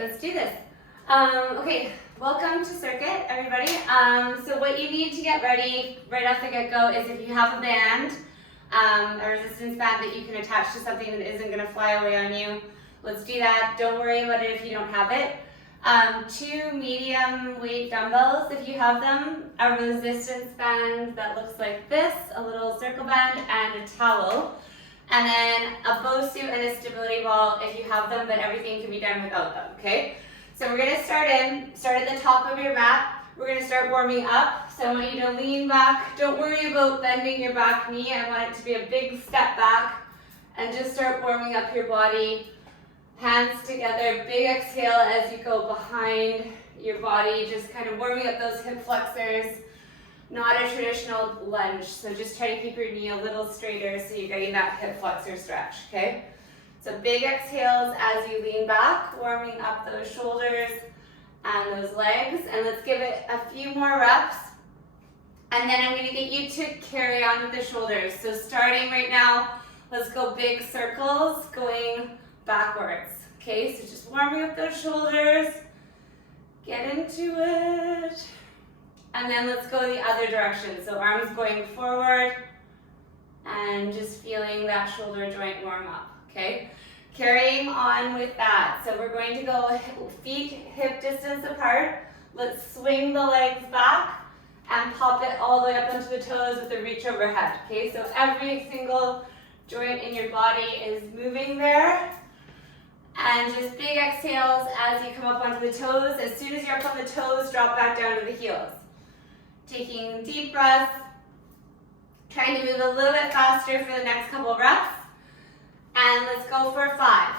let's do this. Okay, welcome to Circuit, everybody. So what you need to get ready right off the get-go is if you have a band, a resistance band that you can attach to something that isn't going to fly away on you, let's do that. Don't worry about it if you don't have it. 2 medium weight dumbbells if you have them, a resistance band that looks like this, a little circle band, and a towel. And then a BOSU and a stability ball if you have them, but everything can be done without them, okay? So we're gonna start at the top of your mat. We're gonna start warming up. So I want you to lean back. Don't worry about bending your back knee. I want it to be a big step back and just start warming up your body. Hands together, big exhale as you go behind your body, just kind of warming up those hip flexors. Not a traditional lunge, so just try to keep your knee a little straighter so you're getting that hip flexor stretch, okay? So big exhales as you lean back, warming up those shoulders and those legs, and let's give it a few more reps. And then I'm gonna get you to carry on with the shoulders. So starting right now, let's go big circles going backwards, okay? So just warming up those shoulders, get into it. And then let's go the other direction. So arms going forward and just feeling that shoulder joint warm up, okay? Carrying on with that. So we're going to go feet hip distance apart. Let's swing the legs back and pop it all the way up onto the toes with a reach overhead, okay? So every single joint in your body is moving there. And just big exhales as you come up onto the toes. As soon as you're up on the toes, drop back down to the heels. Taking deep breaths, trying to move a little bit faster for the next couple reps. And let's go for 5,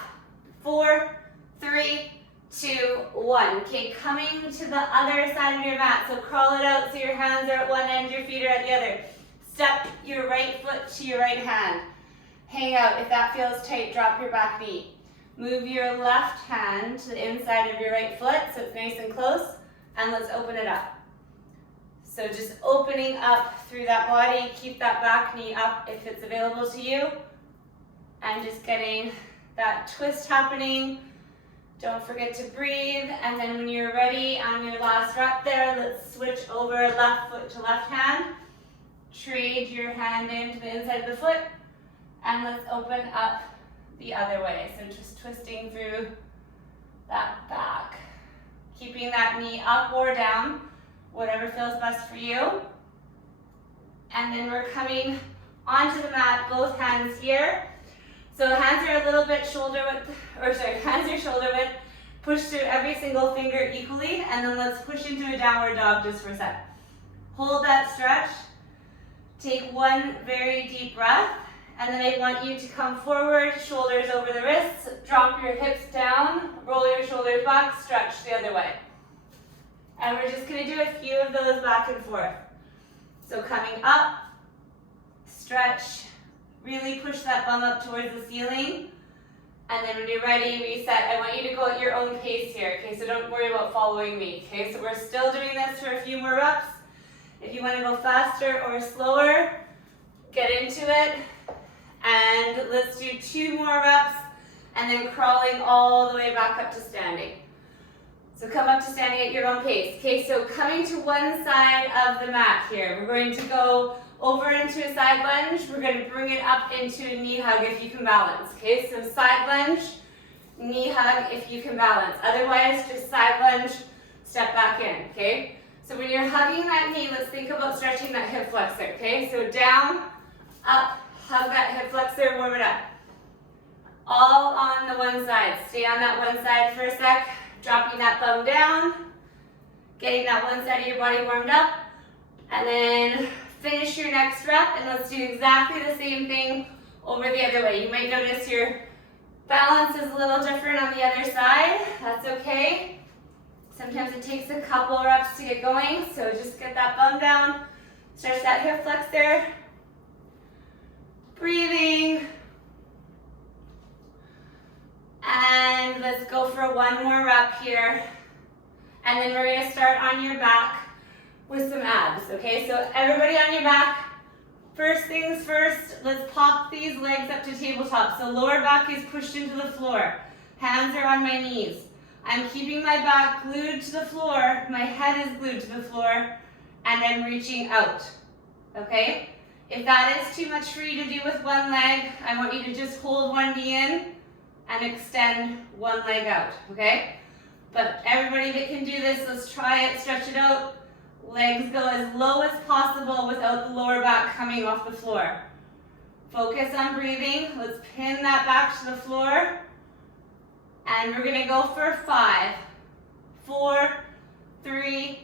4, 3, 2, 1. Okay, coming to the other side of your mat. So crawl it out so your hands are at one end, your feet are at the other. Step your right foot to your right hand. Hang out. If that feels tight, drop your back knee. Move your left hand to the inside of your right foot so it's nice and close. And let's open it up. So just opening up through that body, keep that back knee up if it's available to you. And just getting that twist happening. Don't forget to breathe. And then when you're ready on your last rep there, let's switch over left foot to left hand. Trade your hand into the inside of the foot. And let's open up the other way. So just twisting through that back. Keeping that knee up or down, whatever feels best for you. And then we're coming onto the mat, both hands here. So hands are a little bit hands are shoulder width. Push through every single finger equally, and then let's push into a downward dog just for a sec. Hold that stretch. Take one very deep breath, and then I want you to come forward, shoulders over the wrists, drop your hips down, roll your shoulders back, stretch the other way. And we're just gonna do a few of those back and forth. So coming up, stretch, really push that bum up towards the ceiling. And then when you're ready, reset. I want you to go at your own pace here, okay? So don't worry about following me, okay? So we're still doing this for a few more reps. If you wanna go faster or slower, get into it. And let's do 2 more reps and then crawling all the way back up to standing. So come up to standing at your own pace. Okay, so coming to one side of the mat here. We're going to go over into a side lunge. We're going to bring it up into a knee hug if you can balance. Okay, so side lunge, knee hug if you can balance. Otherwise, just side lunge, step back in, okay? So when you're hugging that knee, let's think about stretching that hip flexor, okay? So down, up, hug that hip flexor, warm it up. All on the one side. Stay on that one side for a sec. Dropping that bum down, getting that one side of your body warmed up, and then finish your next rep, and let's do exactly the same thing over the other way. You might notice your balance is a little different on the other side. That's okay. Sometimes it takes a couple reps to get going, so just get that bum down, stretch that hip flexor, breathing. And let's go for one more rep here. And then we're gonna start on your back with some abs, okay? So everybody on your back, first things first, let's pop these legs up to tabletop. So lower back is pushed into the floor. Hands are on my knees. I'm keeping my back glued to the floor, my head is glued to the floor, and I'm reaching out, okay? If that is too much for you to do with one leg, I want you to just hold one knee in and extend one leg out, okay? But everybody that can do this, let's try it, stretch it out. Legs go as low as possible without the lower back coming off the floor. Focus on breathing. Let's pin that back to the floor. And we're gonna go for 5, 4, 3,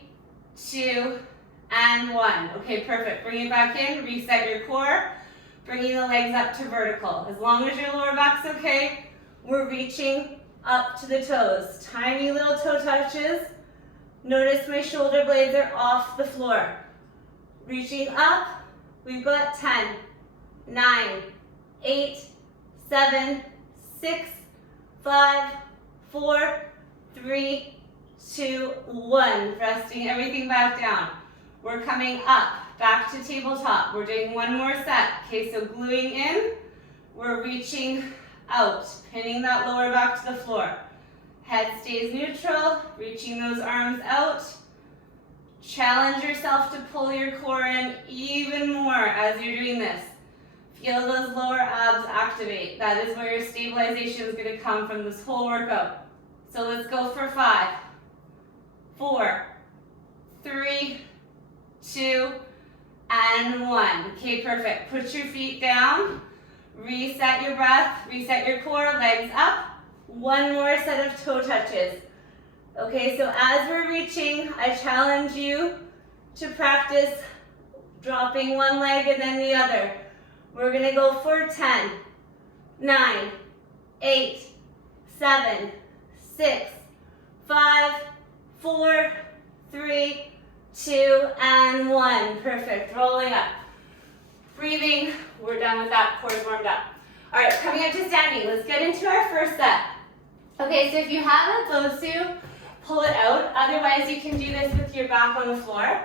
2, and 1. Okay, perfect. Bring it back in, reset your core, bringing the legs up to vertical. As long as your lower back's okay, we're reaching up to the toes. Tiny little toe touches. Notice my shoulder blades are off the floor. Reaching up, we've got 10, 9, 8, 7, 6, 5, 4, 3, 2, 1. Resting everything back down. We're coming up, back to tabletop. We're doing one more set. Okay, so gluing in, we're reaching out, pinning that lower back to the floor. Head stays neutral, reaching those arms out. Challenge yourself to pull your core in even more as you're doing this. Feel those lower abs activate. That is where your stabilization is going to come from this whole workout. So let's go for 5, 4, 3, 2, and 1. Okay, perfect. Put your feet down. Reset your breath, reset your core, legs up. One more set of toe touches. Okay, so as we're reaching, I challenge you to practice dropping one leg and then the other. We're gonna go for 10, 9, 8, 7, 6, 5, 4, 3, 2, and 1. Perfect, rolling up. Breathing, we're done with that, core's warmed up. All right, coming up to standing, let's get into our first set. Okay, so if you have a BOSU, pull it out. Otherwise, you can do this with your back on the floor.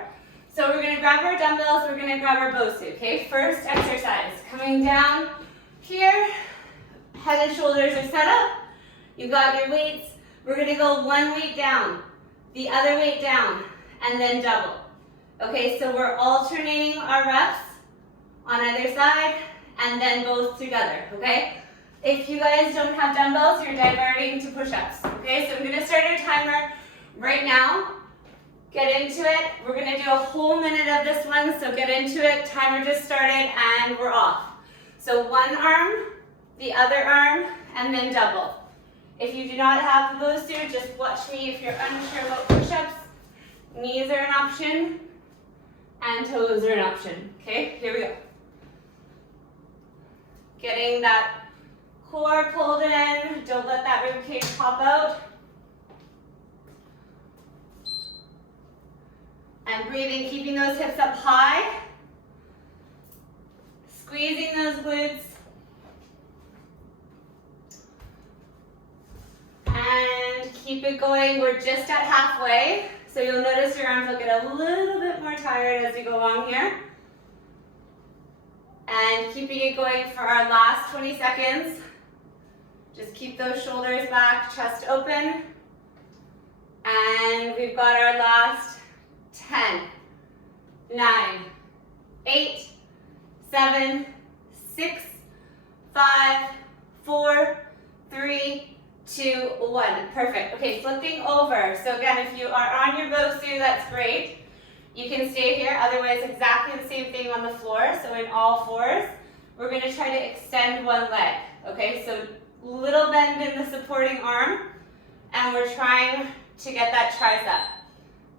So we're gonna grab our dumbbells, we're gonna grab our BOSU, okay? First exercise, coming down here, head and shoulders are set up. You got your weights. We're gonna go one weight down, the other weight down, and then double. Okay, so we're alternating our reps on either side, and then both together, okay? If you guys don't have dumbbells, you're diverting to push-ups, okay? So I'm gonna start our timer right now. Get into it. We're gonna do a whole minute of this one, so get into it. Timer just started, and we're off. So one arm, the other arm, and then double. If you do not have the BOSU, just watch me if you're unsure about push-ups. Knees are an option, and toes are an option, okay? Here we go. Getting that core pulled in. Don't let that rib cage pop out. And breathing, keeping those hips up high. Squeezing those glutes. And keep it going. We're just at halfway. So you'll notice your arms will get a little bit more tired as we go along here. And keeping it going for our last 20 seconds. Just keep those shoulders back, chest open. And we've got our last 10, 9, 8, 7, 6, 5, 4, 3, 2, 1. Perfect. Okay, flipping over. So again, if you are on your BOSU, that's great. You can stay here, otherwise exactly the same thing on the floor. So in all fours, we're gonna try to extend one leg. Okay, so little bend in the supporting arm, and we're trying to get that tricep.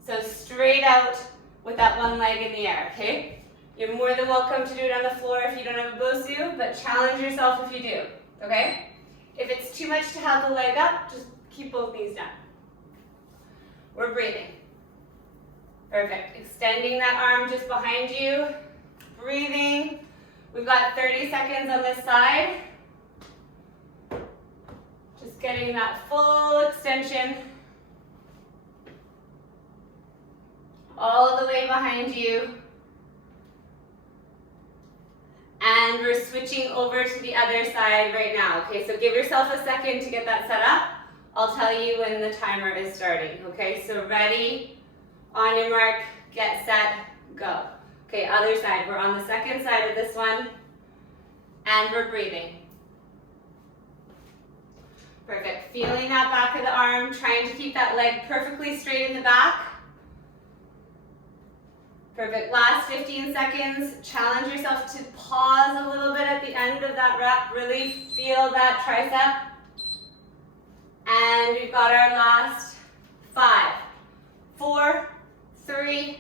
So straight out with that one leg in the air, okay? You're more than welcome to do it on the floor if you don't have a BOSU, but challenge yourself if you do, okay? If it's too much to have the leg up, just keep both knees down. We're breathing. Perfect. Extending that arm just behind you. Breathing. We've got 30 seconds on this side. Just getting that full extension. All the way behind you. And we're switching over to the other side right now. Okay, so give yourself a second to get that set up. I'll tell you when the timer is starting, okay? So ready, on your mark, get set, go. Okay, other side. We're on the second side of this one, and we're breathing. Perfect. Feeling that back of the arm, trying to keep that leg perfectly straight in the back. Perfect. Last 15 seconds. Challenge yourself to pause a little bit at the end of that rep. Really feel that tricep. And we've got our last 5, 4, 3,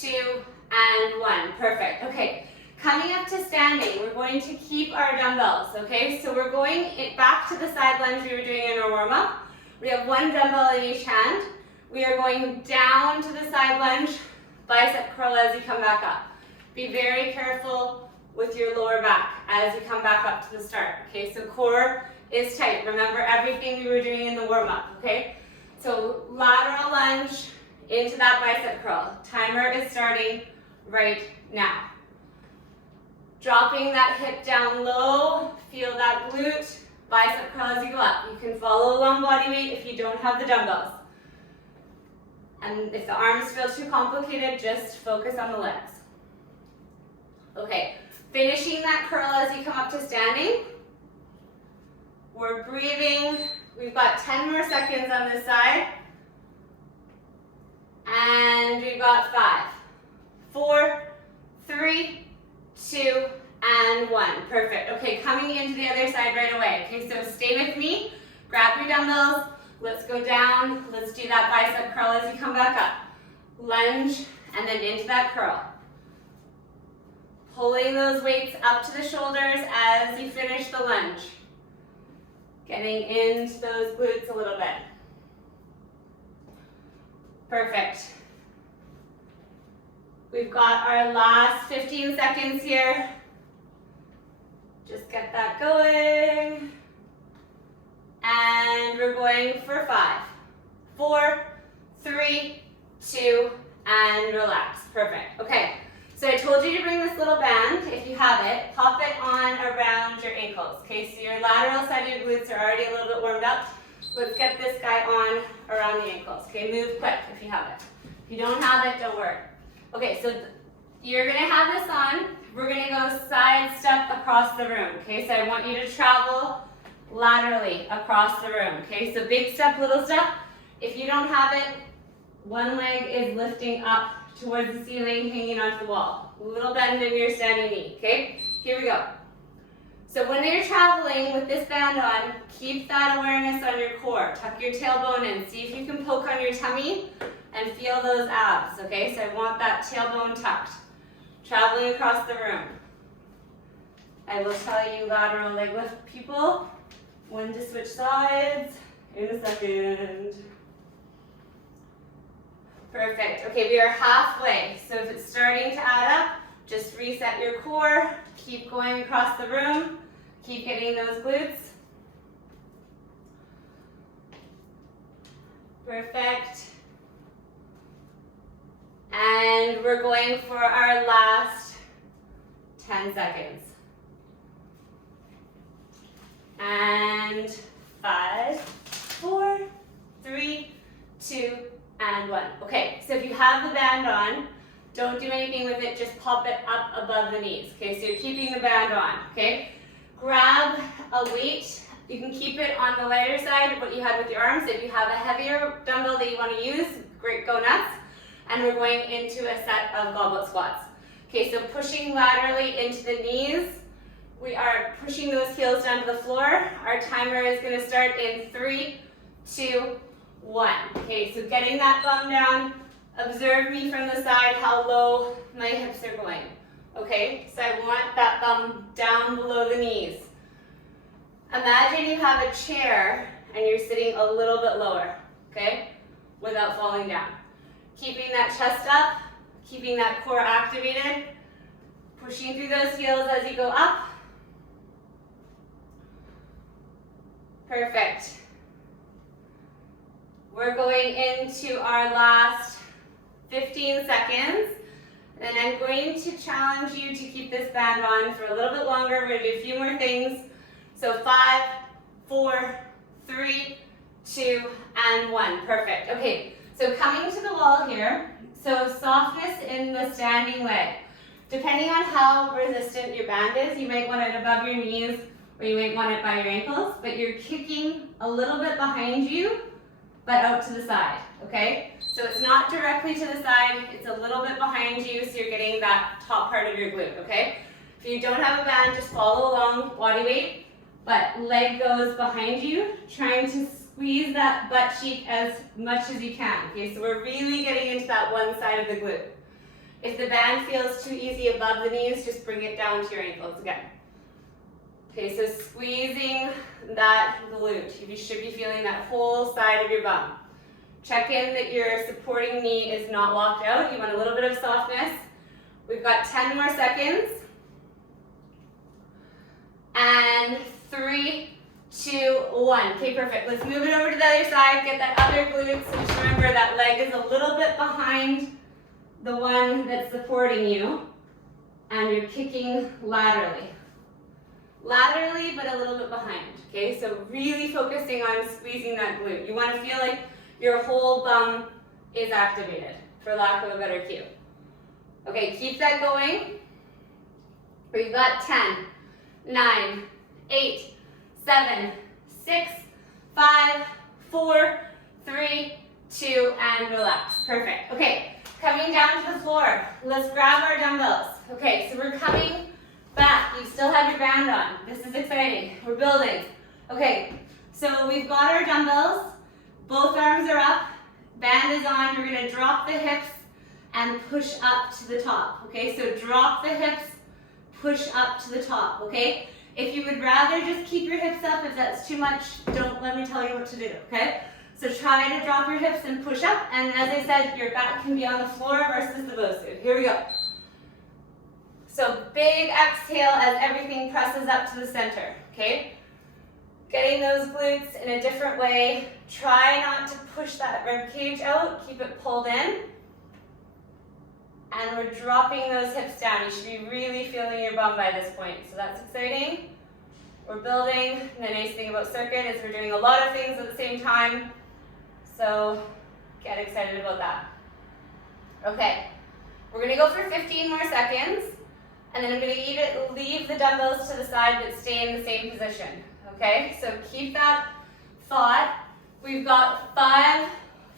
2, and 1. Perfect. Okay. Coming up to standing, we're going to keep our dumbbells, okay? So we're going back to the side lunge we were doing in our warm-up. We have one dumbbell in each hand. We are going down to the side lunge, bicep curl as you come back up. Be very careful with your lower back as you come back up to the start, okay? So core is tight. Remember everything we were doing in the warm-up, okay? So lateral lunge into that bicep curl. Timer is starting right now. Dropping that hip down low, feel that glute, bicep curl as you go up. You can follow along body weight if you don't have the dumbbells. And if the arms feel too complicated, just focus on the legs. Okay, finishing that curl as you come up to standing. We're breathing. We've got 10 more seconds on this side. And we've got 5, 4, 3, 2, and 1. Perfect. Okay, coming into the other side right away. Okay, so stay with me. Grab your dumbbells. Let's go down. Let's do that bicep curl as you come back up. Lunge, and then into that curl. Pulling those weights up to the shoulders as you finish the lunge. Getting into those glutes a little bit. Perfect. We've got our last 15 seconds here. Just get that going. And we're going for 5, 4, 3, 2, and relax. Perfect. Okay, so I told you to bring this little band. If you have it, pop it on around your ankles. Okay, so your lateral side of your glutes are already a little bit warmed up. Let's get this guy on around the ankles. Okay, move quick if you have it. If you don't have it, don't worry. Okay, so you're gonna have this on. We're gonna go side step across the room. Okay, so I want you to travel laterally across the room. Okay, so big step, little step. If you don't have it, one leg is lifting up towards the ceiling, hanging onto the wall. A little bend in your standing knee. Okay, here we go. So when you're traveling with this band on, keep that awareness on your core. Tuck your tailbone in. See if you can poke on your tummy and feel those abs. Okay, so I want that tailbone tucked. Traveling across the room. I will tell you lateral leg lift people when to switch sides in a second. Perfect. Okay, we are halfway. So if it's starting to add up, just reset your core. Keep going across the room. Keep hitting those glutes. Perfect. And we're going for our last 10 seconds. And 5, 4, 3, 2, and 1. Okay, so if you have the band on, don't do anything with it, just pop it up above the knees. Okay, so you're keeping the band on, okay? Grab a weight. You can keep it on the lighter side of what you had with your arms. If you have a heavier dumbbell that you want to use, great, go nuts. And we're going into a set of goblet squats. Okay, so pushing laterally into the knees. We are pushing those heels down to the floor. Our timer is going to start in 3, 2, 1. Okay, so getting that bum down. Observe me from the side how low my hips are going. Okay, so I want that bum down below the knees. Imagine you have a chair and you're sitting a little bit lower, okay, without falling down. Keeping that chest up, keeping that core activated, pushing through those heels as you go up. Perfect. We're going into our last 15 seconds. And I'm going to challenge you to keep this band on for a little bit longer. We're going to do a few more things. So 5, 4, 3, 2, and 1. Perfect. Okay, so coming to the wall here. So softness in the standing leg. Depending on how resistant your band is, you might want it above your knees or you might want it by your ankles, but you're kicking a little bit behind you, but out to the side, okay? So it's not directly to the side, it's a little bit behind you, so you're getting that top part of your glute, okay? If you don't have a band, just follow along, body weight, but leg goes behind you, trying to squeeze that butt cheek as much as you can, okay? So we're really getting into that one side of the glute. If the band feels too easy above the knees, just bring it down to your ankles again. Okay, so squeezing that glute. You should be feeling that whole side of your bum. Check in that your supporting knee is not locked out. You want a little bit of softness. We've got 10 more seconds. And 3, 2, 1. Okay, perfect. Let's move it over to the other side. Get that other glute. So just remember that leg is a little bit behind the one that's supporting you, and you're kicking laterally. Laterally, but a little bit behind, okay? So really focusing on squeezing that glute. You want to feel like your whole bum is activated, for lack of a better cue. Okay, keep that going. We've got 10, 9, 8, 7, 6, 5, 4, 3, 2, and relax. Perfect. Okay. Coming down to the floor, let's grab our dumbbells. Okay, so we're coming back. You still have your band on. This is exciting. We're building. Okay, so we've got our dumbbells. Both arms are up. Band is on. You're going to drop the hips and push up to the top. Okay, so drop the hips, push up to the top. Okay, if you would rather just keep your hips up, if that's too much, don't let me tell you what to do. Okay. So try to drop your hips and push up, and as I said, your back can be on the floor versus the BOSU. Here we go. So big exhale as everything presses up to the center, okay? Getting those glutes in a different way. Try not to push that rib cage out, keep it pulled in. And we're dropping those hips down. You should be really feeling your bum by this point, so that's exciting. We're building. The nice thing about circuit is we're doing a lot of things at the same time. So get excited about that. Okay, we're gonna go for 15 more seconds, and then I'm gonna leave the dumbbells to the side but stay in the same position. Okay, so keep that thought. We've got 5,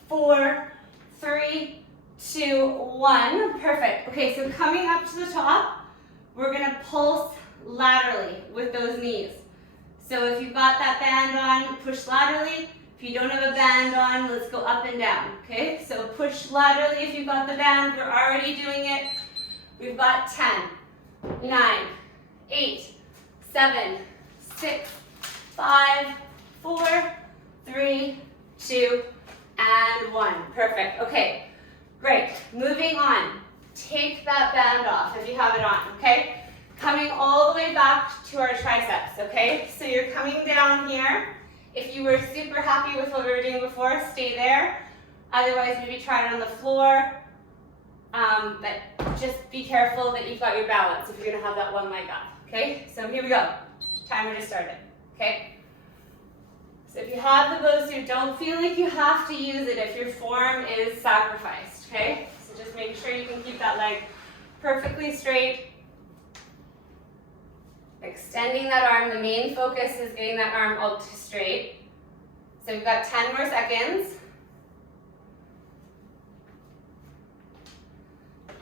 4, 3, 2, 1. Perfect. Okay, so coming up to the top, we're gonna pulse laterally with those knees. So if you've got that band on, push laterally. If you don't have a band on, let's go up and down, okay? So push laterally if you've got the band. We're already doing it. We've got 10, 9, 8, 7, 6, 5, 4, 3, 2, and 1. Perfect. Okay, great. Moving on. Take that band off if you have it on, okay? Coming all the way back to our triceps, okay? So you're coming down here. If you were super happy with what we were doing before, stay there. Otherwise, maybe try it on the floor. But just be careful that you've got your balance if you're gonna have that one leg up, okay? So here we go. Timer just started, okay? So if you have the BOSU, don't feel like you have to use it if your form is sacrificed, okay? So just make sure you can keep that leg perfectly straight. Extending that arm, the main focus is getting that arm out to straight. So we've got 10 more seconds.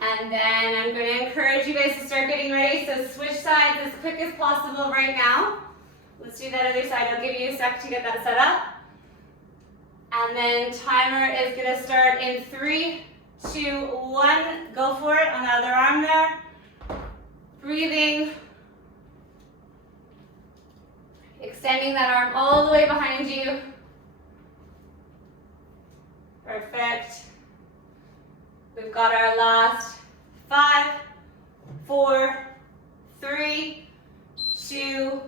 And then I'm going to encourage you guys to start getting ready. So switch sides as quick as possible right now. Let's do that other side. I'll give you a sec to get that set up. And then timer is going to start in 3, 2, 1. Go for it on the other arm there. Breathing. Extending that arm all the way behind you. Perfect. We've got our last 5, 4, 3, 2,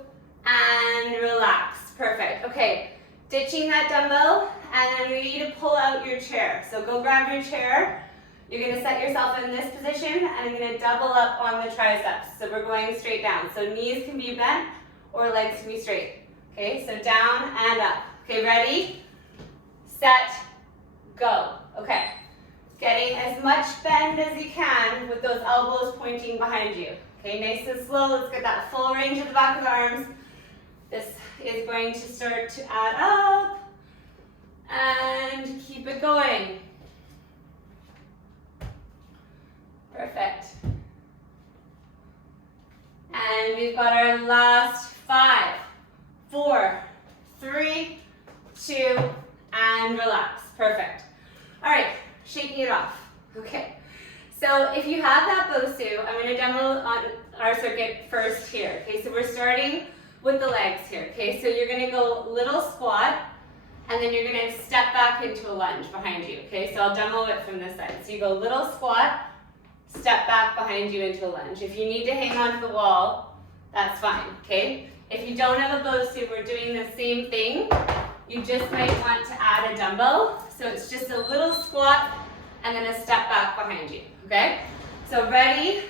and relax. Perfect. Okay, ditching that dumbbell, and then we need to pull out your chair. So go grab your chair. You're going to set yourself in this position, and I'm going to double up on the triceps. So we're going straight down. So knees can be bent, or legs can be straight. Okay, so down and up. Okay, ready? set, go. Okay. Getting as much bend as you can with those elbows pointing behind you. Okay, nice and slow. Let's get that full range of the back of the arms. This is going to start to add up. And keep it going. Perfect. And we've got our last 5, 4, 3, 2, and relax. Perfect. All right, shaking it off. Okay. So if you have that BOSU, I'm going to demo on our circuit first here. Okay, so we're starting with the legs here. Okay, so you're going to go little squat, and then you're going to step back into a lunge behind you. Okay, so I'll demo it from this side. So you go little squat, step back behind you into a lunge. If you need to hang onto the wall, that's fine. Okay, if you don't have a BOSU, we're doing the same thing. You just might want to add a dumbbell. So it's just a little squat and then a step back behind you. Okay, so ready,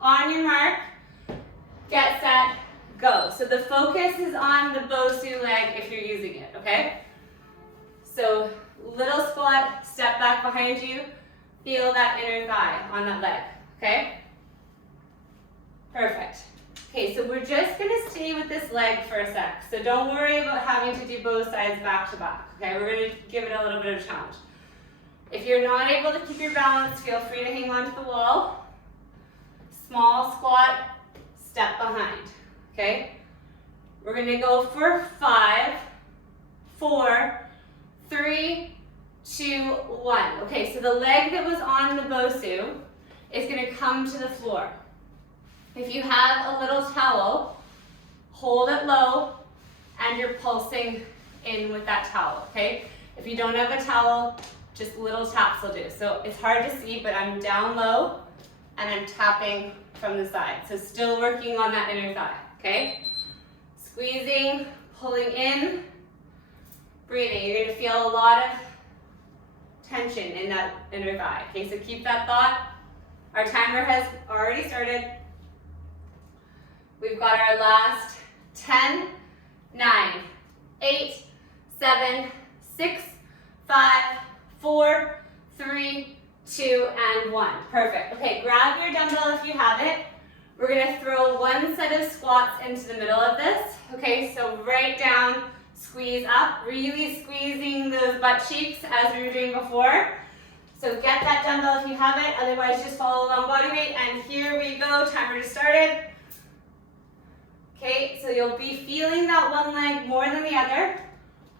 on your mark, get set, go. So the focus is on the BOSU leg if you're using it. Okay. So little squat, step back behind you, feel that inner thigh on that leg, okay? Perfect. Okay, so we're just gonna stay with this leg for a sec. So don't worry about having to do both sides back to back, okay? We're gonna give it a little bit of a challenge. If you're not able to keep your balance, feel free to hang onto the wall. Small squat, step behind, okay? We're gonna go for 5, 4, 3, 2, 1. Okay, so the leg that was on the BOSU is going to come to the floor. If you have a little towel, hold it low and you're pulsing in with that towel, okay? If you don't have a towel, just little taps will do. So it's hard to see, but I'm down low and I'm tapping from the side. So still working on that inner thigh, okay? Squeezing, pulling in, breathing. You're going to feel a lot of tension in that inner thigh. Okay, so keep that thought. Our timer has already started. We've got our last 10, 9, 8, 7, 6, 5, 4, 3, 2, and 1. Perfect. Okay, grab your dumbbell if you have it. We're going to throw one set of squats into the middle of this. Okay, so right down, squeeze up, really squeezing those butt cheeks as we were doing before. So get that dumbbell if you have it, otherwise just follow along body weight, and here we go, timer just started. Okay, so you'll be feeling that one leg more than the other.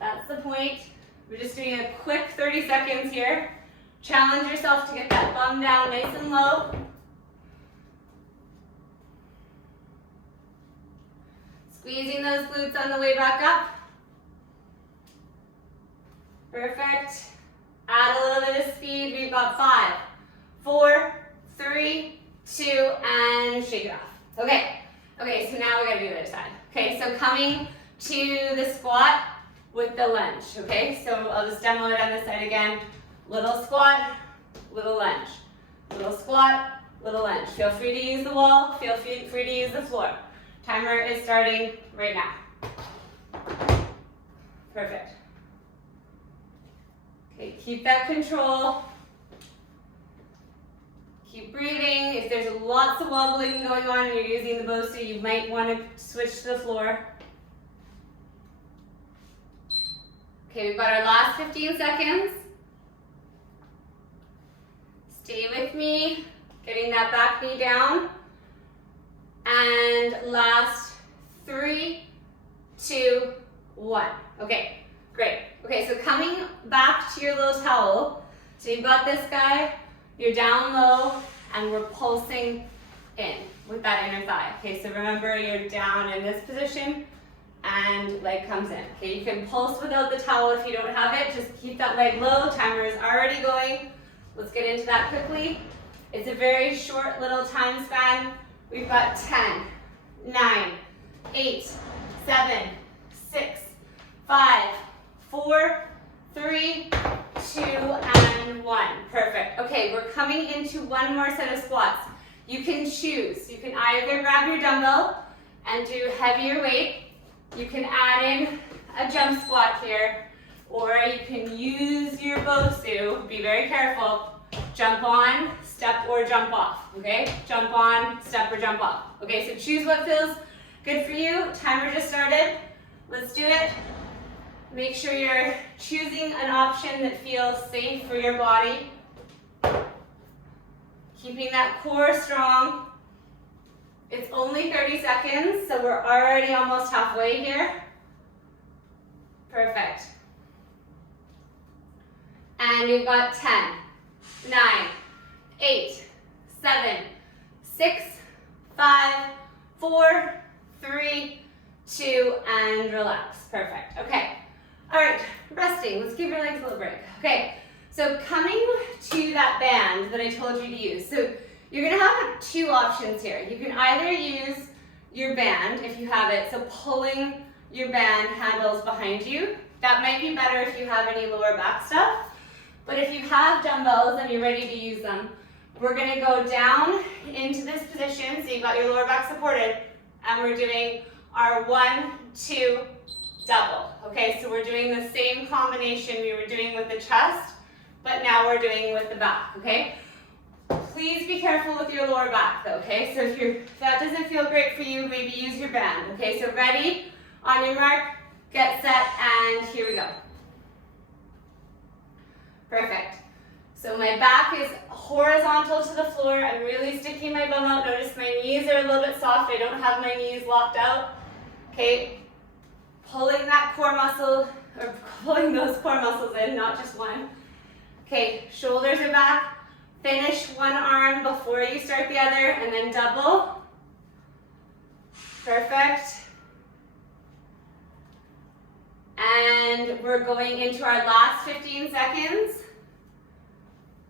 That's the point. We're just doing a quick 30 seconds here. Challenge yourself to get that bum down nice and low. Squeezing those glutes on the way back up. Perfect. Add a little bit of speed. We've got 5, 4, 3, 2, and shake it off. Okay. Okay, so now we gotta do the other side. Okay, so coming to the squat with the lunge. Okay, so I'll just demo it on this side again. Little squat, little lunge. Little squat, little lunge. Feel free to use the wall. Feel free to use the floor. Timer is starting right now. Perfect. Okay, keep that control. Keep breathing. If there's lots of wobbling going on and you're using the BOSU, you might want to switch to the floor. Okay, we've got our last 15 seconds. Stay with me, getting that back knee down. And last 3, 2, 1. Okay, great. Okay, so coming back to your little towel. So you've got this guy, you're down low, and we're pulsing in with that inner thigh. Okay, so remember you're down in this position and leg comes in. Okay, you can pulse without the towel if you don't have it. Just keep that leg low. Timer is already going. Let's get into that quickly. It's a very short little time span. We've got 10, 9, 8, 7, 6, 5, 4, 3, 2, and 1. Perfect. Okay, we're coming into one more set of squats. You can choose. You can either grab your dumbbell and do heavier weight. You can add in a jump squat here, or you can use your BOSU. Be very careful. Jump on, step, or jump off, okay? Jump on, step, or jump off. Okay, so choose what feels good for you. Timer just started. Let's do it. Make sure you're choosing an option that feels safe for your body. Keeping that core strong. It's only 30 seconds, so we're already almost halfway here. Perfect. And we've got 10, 9, 8, 7, 6, 5, 4, 3, 2, and relax. Perfect. Okay. All right, resting. Let's give your legs a little break. Okay, so coming to that band that I told you to use. So you're gonna have two options here. You can either use your band if you have it, so pulling your band handles behind you. That might be better if you have any lower back stuff. But if you have dumbbells and you're ready to use them, we're gonna go down into this position, so you've got your lower back supported, and we're doing our 1, 2, double. Okay, so we're doing the same combination we were doing with the chest, but now we're doing with the back, okay? Please be careful with your lower back though, okay? So if that doesn't feel great for you, maybe use your band, okay? So ready, on your mark, get set, and here we go. Perfect. So my back is horizontal to the floor. I'm really sticking my bum out. Notice my knees are a little bit soft. I don't have my knees locked out, okay? Pulling that core muscle, or pulling those core muscles in, not just one. Okay, shoulders are back. Finish one arm before you start the other, and then double. Perfect. And we're going into our last 15 seconds.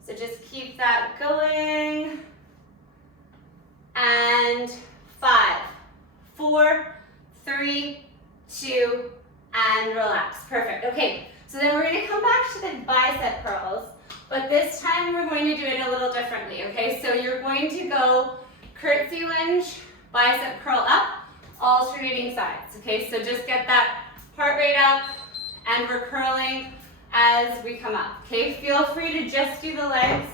So just keep that going. And 5, 4, 3, 2, and relax. Perfect. Okay, so then we're going to come back to the bicep curls, but this time we're going to do it a little differently, okay? So you're going to go curtsy lunge, bicep curl up, alternating sides, okay? So just get that heart rate up, and we're curling as we come up, okay? Feel free to just do the legs.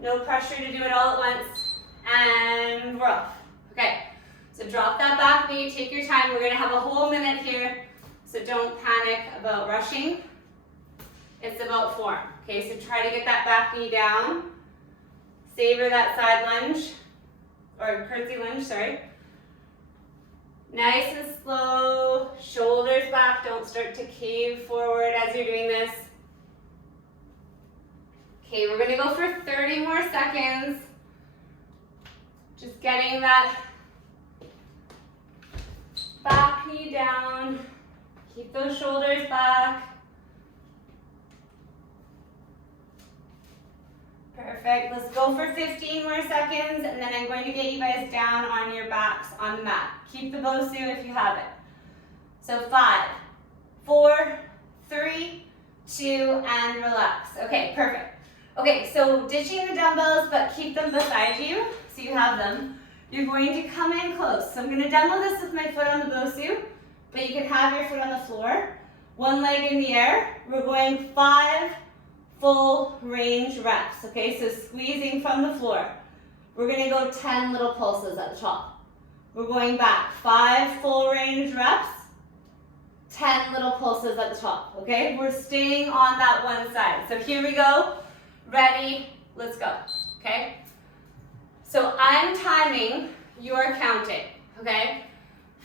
No pressure to do it all at once, and we're off, okay? So drop that back knee, take your time. We're gonna have a whole minute here, so don't panic about rushing. It's about form, okay? So try to get that back knee down. Savor that side lunge, or curtsy lunge, sorry. Nice and slow, shoulders back, don't start to cave forward as you're doing this. Okay, we're gonna go for 30 more seconds. Just getting that back knee down, keep those shoulders back. Perfect, let's go for 15 more seconds, and then I'm going to get you guys down on your backs on the mat. Keep the BOSU if you have it. So 5, 4, 3, 2, and relax. Okay, perfect. Okay, so ditching the dumbbells, but keep them beside you, so you have them. You're going to come in close. So I'm going to demo this with my foot on the BOSU, but you can have your foot on the floor. One leg in the air. We're going 5 full range reps, okay? So squeezing from the floor. We're going to go 10 little pulses at the top. We're going back 5 full range reps, 10 little pulses at the top, okay? We're staying on that one side. So here we go. Ready, let's go, okay? So I'm timing, you're counting, okay?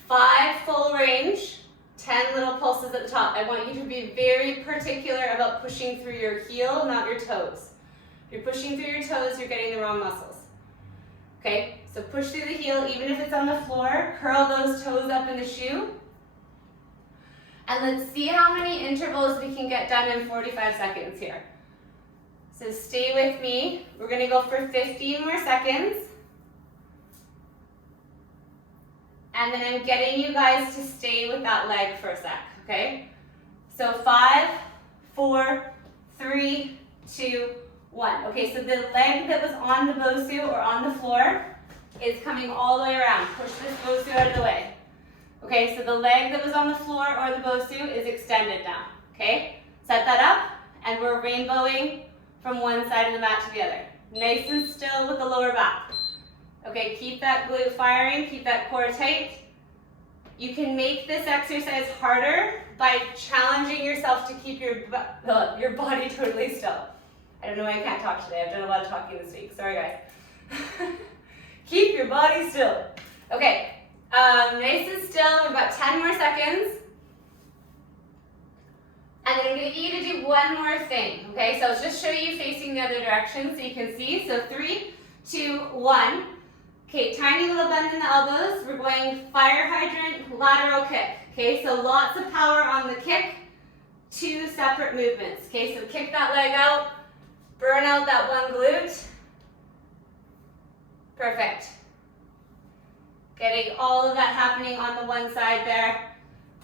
5 full range, 10 little pulses at the top. I want you to be very particular about pushing through your heel, not your toes. If you're pushing through your toes, you're getting the wrong muscles. Okay, so push through the heel, even if it's on the floor. Curl those toes up in the shoe. And let's see how many intervals we can get done in 45 seconds here. So stay with me. We're gonna go for 15 more seconds. And then I'm getting you guys to stay with that leg for a sec, okay? So 5, 4, 3, 2, 1. Okay, so the leg that was on the BOSU or on the floor is coming all the way around. Push this BOSU out of the way. Okay, so the leg that was on the floor or the BOSU is extended now, okay? Set that up, and we're rainbowing from one side of the mat to the other. Nice and still with the lower back. Okay, keep that glute firing, keep that core tight. You can make this exercise harder by challenging yourself to keep your body totally still. I don't know why I can't talk today. I've done a lot of talking this week. Sorry, guys. Keep your body still. Okay, nice and still. We've got 10 more seconds. And then I'm going to get you to do one more thing. Okay, so I'll just show you facing the other direction so you can see. So 3, 2, 1. Okay, tiny little bend in the elbows. We're going fire hydrant, lateral kick. Okay, so lots of power on the kick. 2 separate movements. Okay, so kick that leg out, burn out that one glute. Perfect. Getting all of that happening on the one side there.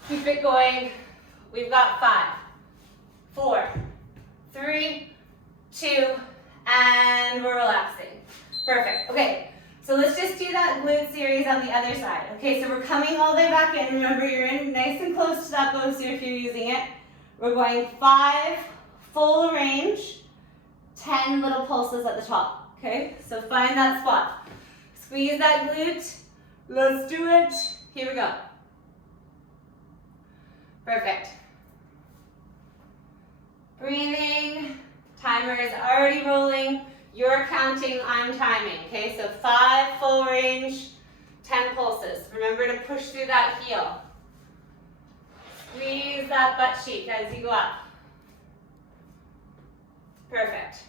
Keep it going. We've got 5, 4, 3, 2, and we're relaxing. Perfect. Okay. So let's just do that glute series on the other side. Okay, so we're coming all the way back in. Remember, you're in nice and close to that BOSU if you're using it. We're going 5 full range, 10 little pulses at the top. Okay, so find that spot. Squeeze that glute. Let's do it. Here we go. Perfect. Breathing. Timer is already rolling. You're counting, I'm timing, okay? So 5 full range, 10 pulses. Remember to push through that heel. Squeeze that butt cheek as you go up. Perfect.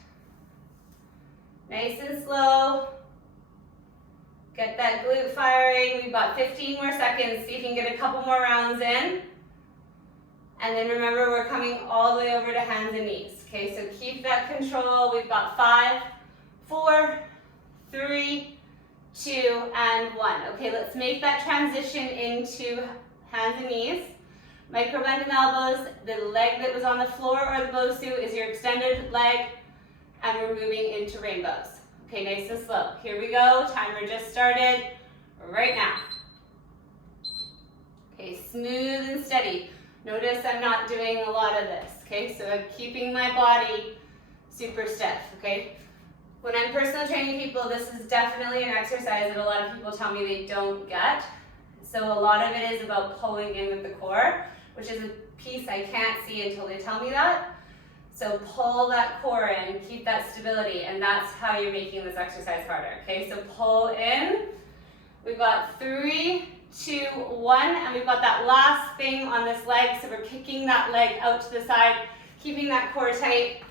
Nice and slow. Get that glute firing. We've got 15 more seconds. See if you can get a couple more rounds in. And then remember, we're coming all the way over to hands and knees. Okay, so keep that control. We've got 5, 4, 3, 2, and 1. Okay, let's make that transition into hands and knees. Micro bend in elbows. The leg that was on the floor or the BOSU is your extended leg, and we're moving into rainbows. Okay, nice and slow. Here we go. Timer just started right now. Okay, smooth and steady. Notice I'm not doing a lot of this. Okay, so I'm keeping my body super stiff. Okay. When I'm personal training people, this is definitely an exercise that a lot of people tell me they don't get. So a lot of it is about pulling in with the core, which is a piece I can't see until they tell me that. So pull that core in, keep that stability, and that's how you're making this exercise harder. Okay, so pull in. We've got 3, 2, 1, and we've got that last thing on this leg, so we're kicking that leg out to the side, keeping that core tight.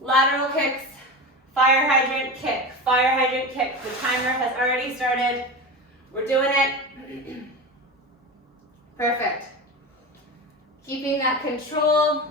Lateral kicks. Fire hydrant kick, fire hydrant kick. The timer has already started. We're doing it. Perfect. Keeping that control.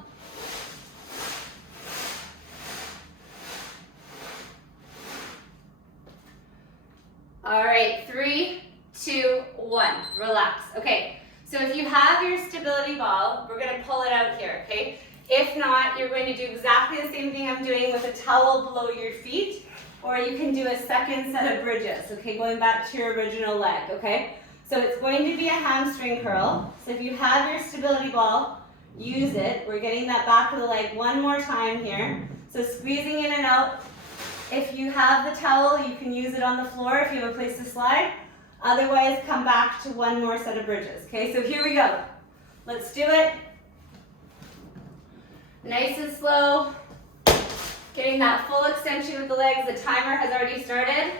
All right, 3, 2, 1, relax. Okay, so if you have your stability ball, we're gonna pull it out here, okay? If not, you're going to do exactly the same thing I'm doing with a towel below your feet, or you can do a second set of bridges, okay, going back to your original leg, okay? So it's going to be a hamstring curl. So if you have your stability ball, use it. We're getting that back of the leg one more time here. So squeezing in and out. If you have the towel, you can use it on the floor if you have a place to slide. Otherwise, come back to one more set of bridges, okay? So here we go. Let's do it. Nice and slow, getting that full extension with the legs. The timer has already started.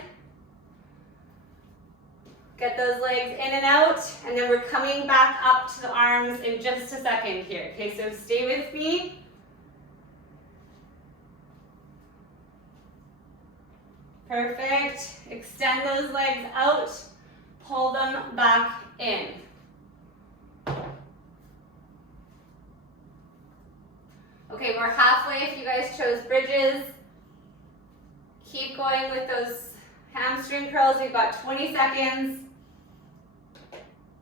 Get those legs in and out, and then we're coming back up to the arms in just a second here. Okay, so stay with me. Perfect. Extend those legs out, pull them back in. Okay, we're halfway if you guys chose bridges. Keep going with those hamstring curls. We've got 20 seconds.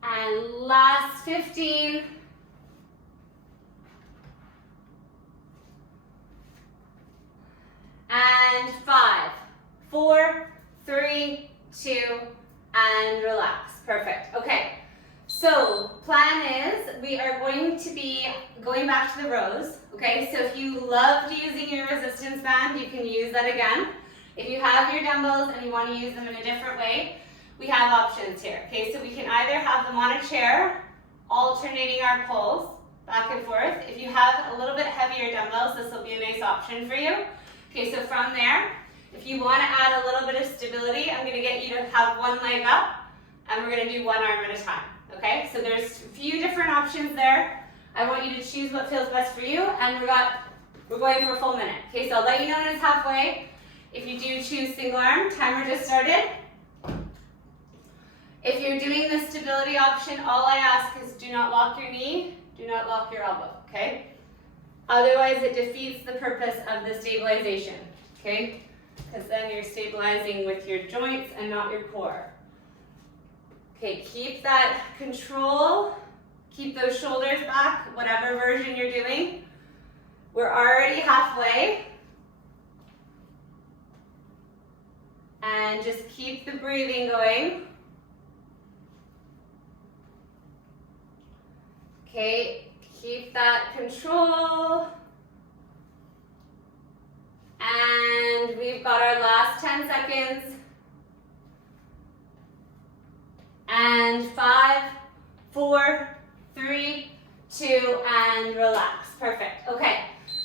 And last 15. And 5, 4, 3, 2, and relax. Perfect. Okay, So, plan is we are going to be going back to the rows, okay? So if you loved using your resistance band, you can use that again. If you have your dumbbells and you want to use them in a different way, we have options here, okay? So we can either have them on a chair, alternating our pulls back and forth. If you have a little bit heavier dumbbells, this will be a nice option for you. Okay, so from there, if you want to add a little bit of stability, I'm going to get you to have one leg up, and we're going to do one arm at a time. Okay, so there's a few different options there. I want you to choose what feels best for you, and we're going for a full minute. Okay, so I'll let you know when it's halfway. If you do choose single arm, timer just started. If you're doing the stability option, all I ask is do not lock your knee, do not lock your elbow, okay? Otherwise, it defeats the purpose of the stabilization, okay? Because then you're stabilizing with your joints and not your core. Okay, keep that control, keep those shoulders back, whatever version you're doing. We're already halfway. And just keep the breathing going. Okay, keep that control. And we've got our last 10 seconds. And 5, 4, 3, 2, and relax. Perfect. Okay,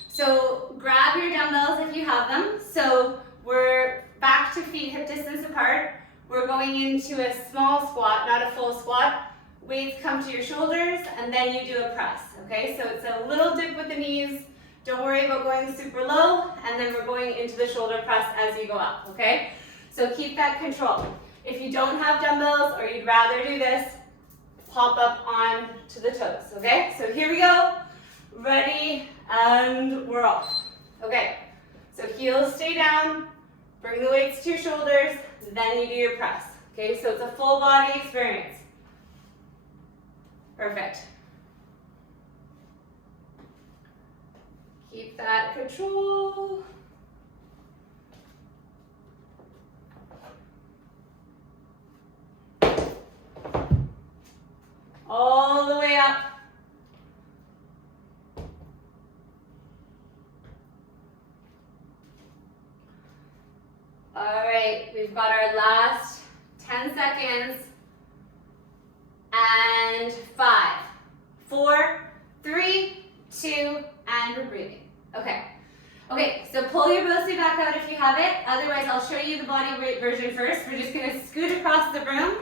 so grab your dumbbells if you have them. So we're back to feet hip distance apart. We're going into a small squat, not a full squat. Weights come to your shoulders, and then you do a press. Okay, so it's a little dip with the knees. Don't worry about going super low, and then we're going into the shoulder press as you go up. Okay, so keep that control. If you don't have dumbbells or you'd rather do this, pop up on to the toes, okay? So here we go, ready, and we're off. Okay, so heels stay down, bring the weights to your shoulders, then you do your press. Okay, so it's a full body experience. Perfect. Keep that control. All the way up. All right, we've got our last 10 seconds. And 5, 4, 3, 2, and we're breathing. Okay. Okay, so pull your BOSU back out if you have it. Otherwise, I'll show you the body weight version first. We're just gonna scoot across the room,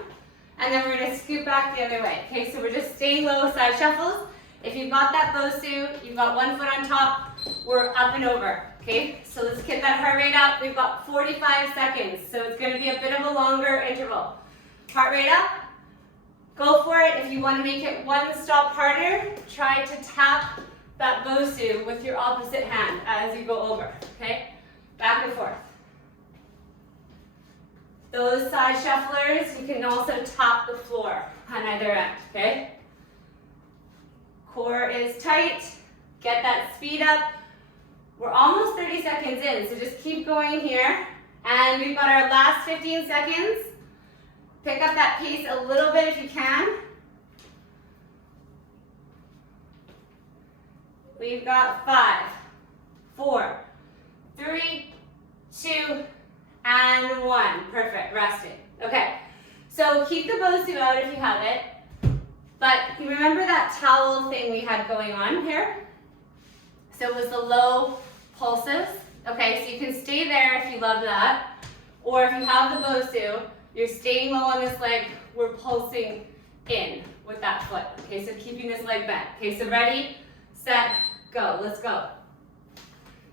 and then we're gonna scoot back the other way. Okay, so we're just staying low, side shuffles. If you've got that BOSU, you've got one foot on top, we're up and over. Okay, so let's get that heart rate up. We've got 45 seconds, so it's gonna be a bit of a longer interval. Heart rate up, go for it. If you wanna make it one stop harder, try to tap that BOSU with your opposite hand as you go over, okay? Back and forth. Those side shufflers, you can also tap the floor on either end, okay? Core is tight, get that speed up. We're almost 30 seconds in, so just keep going here. And we've got our last 15 seconds. Pick up that pace a little bit if you can. We've got 5, 4, 3, 2, and 1. Perfect, resting. Okay, so keep the BOSU out if you have it. But you remember that towel thing we had going on here? So it was the low pulses. Okay, so you can stay there if you love that. Or if you have the BOSU, you're staying low on this leg, we're pulsing in with that foot. Okay, so keeping this leg bent. Okay, so ready, set, go. Let's go.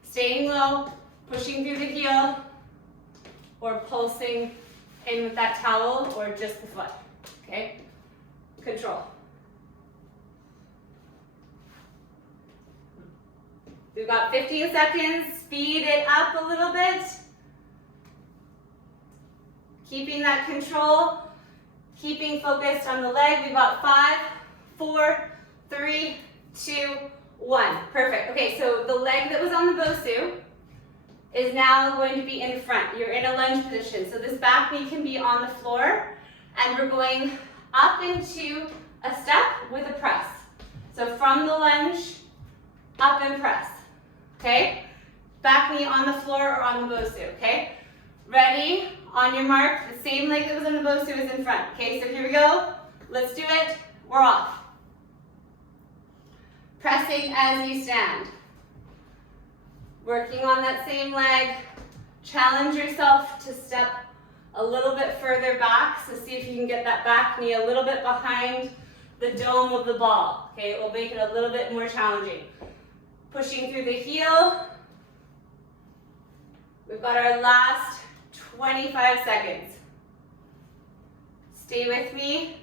Staying low, pushing through the heel, or pulsing in with that towel, or just the foot. Okay, control. We've got 15 seconds, speed it up a little bit. Keeping that control, keeping focused on the leg. We've got 5, 4, 3, 2, 1. Perfect. Okay, so the leg that was on the BOSU is now going to be in front. You're in a lunge position. So this back knee can be on the floor, and we're going up into a step with a press. So from the lunge, up and press, okay? Back knee on the floor or on the BOSU, okay? Ready, on your mark, the same leg that was on the BOSU is in front, okay? So here we go, let's do it, we're off. Pressing as you stand. Working on that same leg, challenge yourself to step a little bit further back, so see if you can get that back knee a little bit behind the dome of the ball, okay? It will make it a little bit more challenging. Pushing through the heel. We've got our last 25 seconds. Stay with me.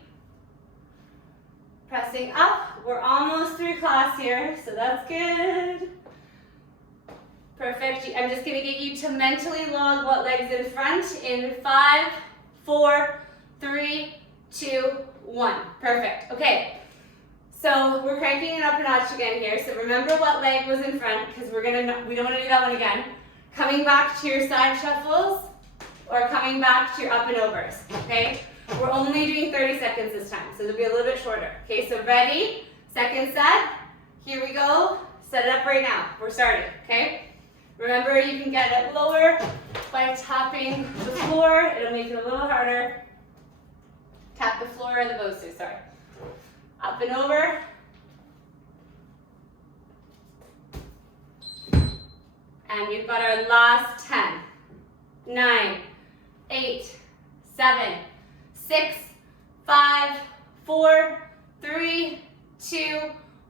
Pressing up. We're almost through class here, so that's good. Perfect. I'm just going to get you to mentally log what leg's in front in 5, 4, 3, 2, 1. Perfect. Okay. So we're cranking it up a notch again here. So remember what leg was in front, because we don't want to do that one again. Coming back to your side shuffles or coming back to your up and overs. Okay. We're only doing 30 seconds this time, so it'll be a little bit shorter. Okay. So ready? Second set. Here we go. Set it up right now. We're starting. Okay. Remember, you can get it lower by tapping the floor. It'll make it a little harder. Tap the floor or the BOSU, sorry. Up and over. And we've got our last 10, 9, 8, 7, 6, 5, 4, 3, 2,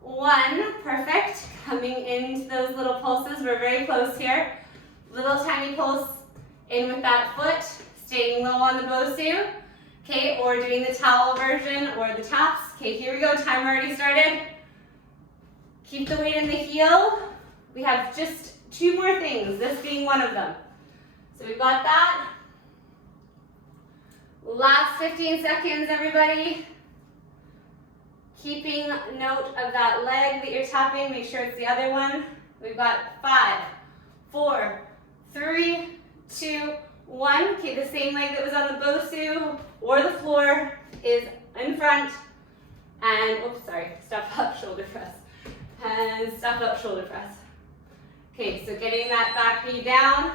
1. Perfect. Coming into those little pulses. We're very close here. Little tiny pulse in with that foot. Staying low on the BOSU. Okay, or doing the towel version or the taps. Okay, here we go. Timer already started. Keep the weight in the heel. We have just 2 more things, this being one of them. So we've got that. Last 15 seconds, everybody. Keeping note of that leg that you're tapping. Make sure it's the other one. We've got 5, 4, 3, 2, 1. Okay, the same leg that was on the BOSU or the floor is in front. And, oops, sorry, step up, shoulder press. And step up, shoulder press. Okay, so getting that back knee down.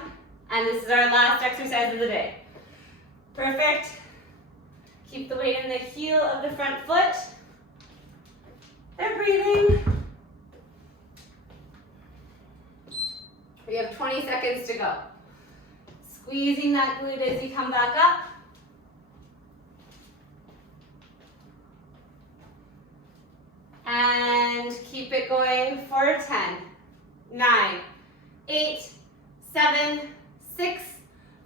And this is our last exercise of the day. Perfect. Keep the weight in the heel of the front foot. They're breathing. We have 20 seconds to go. Squeezing that glute as you come back up. And keep it going for 10, 9, 8, 7, 6,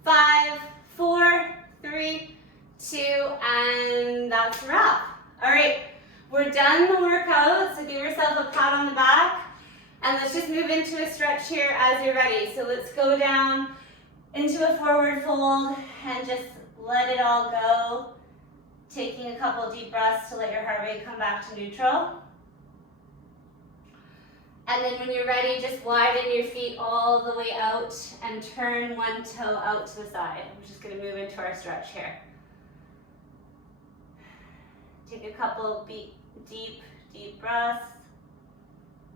5, 4, 3, 2, and that's a wrap. All right. We're done the workout, so give yourself a pat on the back, and let's just move into a stretch here as you're ready. So let's go down into a forward fold and just let it all go, taking a couple deep breaths to let your heart rate come back to neutral. And then when you're ready, just widen your feet all the way out and turn one toe out to the side. We're just going to move into our stretch here. Take a couple deep breaths.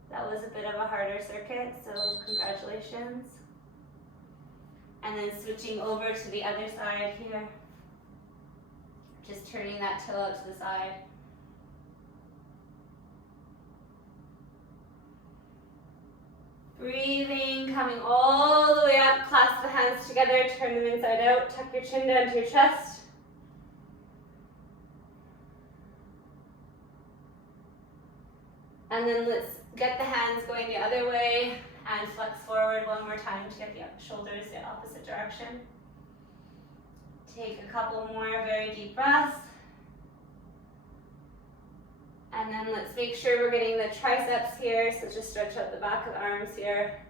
That was a bit of a harder circuit, so congratulations. And then switching over to the other side here. Just turning that toe out to the side. Breathing, coming all the way up, clasp the hands together, turn them inside out, tuck your chin down to your chest. And then let's get the hands going the other way and flex forward one more time to get the shoulders the opposite direction. Take a couple more very deep breaths. And then let's make sure we're getting the triceps here, so just stretch out the back of the arms here.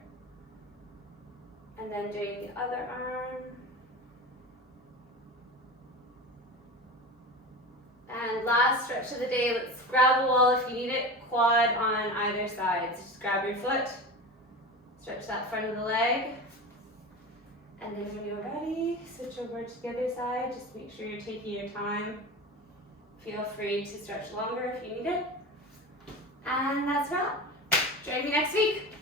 And then doing the other arm. And last stretch of the day, let's grab a wall if you need it, quad on either side. So just grab your foot, stretch that front of the leg. And then when you're ready, switch over to the other side. Just make sure you're taking your time. Feel free to stretch longer if you need it. And that's a wrap. Join me next week.